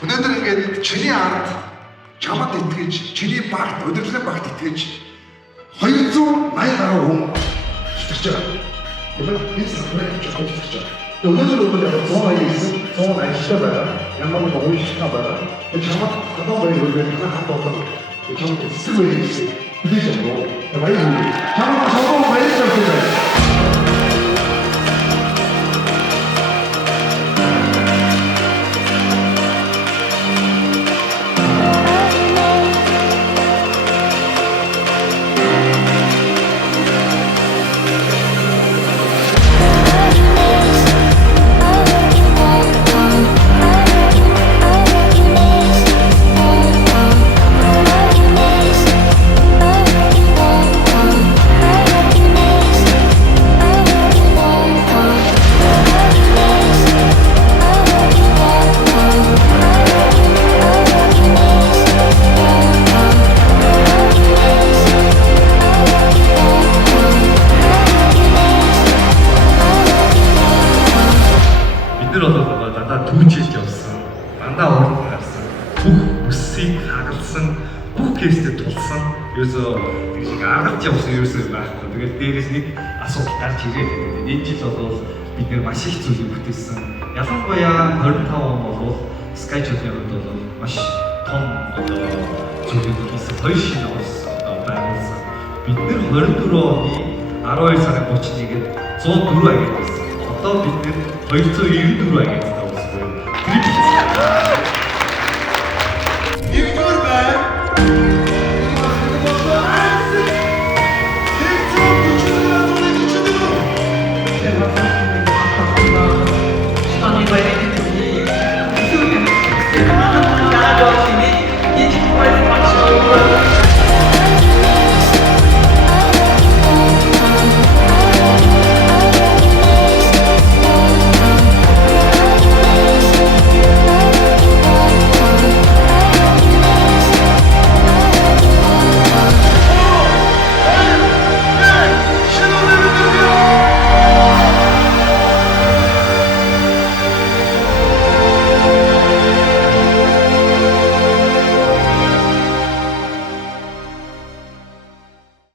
Өнөөдөр ингээд чиний ард чамд итгэж, чиний багт, удирдлагын багт итгэж 280 гаруй хүн итгэж байгаа. Тэгвэл энэ сарнаа жоохон итгэж байгаа. Өнөөдөр яг 189, 180 байгаа. Ямар нэг ууштай байгаа. Энэ чамд одоо баяр үргэлж хат болоод чамд эсрэг байсан. Хүлээж авах. Баяр үргэлж. Чамд баяр үргэлж. Дандаа түүчилж явсан, дандаа урд гарсан, бүх бүсийг хагалсан, бүх кейстэд тулсан, ерөөсөө тэгж аргалж явсан ерөөсөө байхгүй. Тэгээд дээрээс нэг асуудал гарч ирээд энэ жил бол бид нэр маш их зүйлийг бүтээсэн. Ялангуяа 25 он бол скайчуудын хувьд бол маш том зүйлийг хийсэн. Хоёр шинэ ус байгуулсан. Бид нэр 24 оны 12 сарын 31-нд 104 агент байсан. Одоо бид нэр 294 агенттай Stop.